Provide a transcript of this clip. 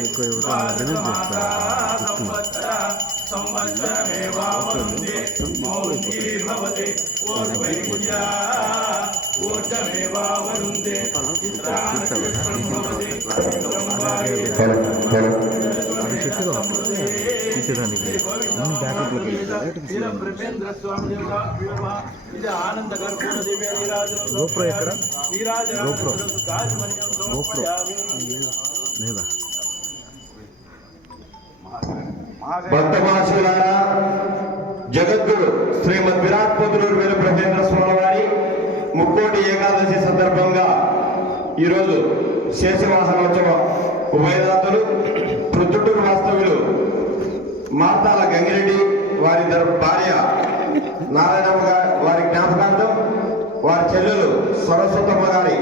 ఎక్కువ ఇవ్వడం సంవత్సరమేవావరుందే చేస్తారు చెట్టుగా తీసేదానికి అన్ని గోప్రో ఎక్కడ? గోప్రో. గోప్రో. లేదా? భక్తమాసులారా జగద్గురు శ్రీమద్ విరాట్ పొద్దులూరు వేలు బ్రహ్మేంద్ర స్వామి వారి ముక్కోటి ఏకాదశి సందర్భంగా ఈరోజు శేషవాసనోత్సవ ఉభయదాతలు ప్రొద్దుటూరు వాస్తవ్యులు మార్తాల గంగిరెడ్డి వారి భార్య నారాయణమ్మ గారి వారి జ్ఞాపకార్థం వారి చెల్లెలు సరస్వతమ్మ గారి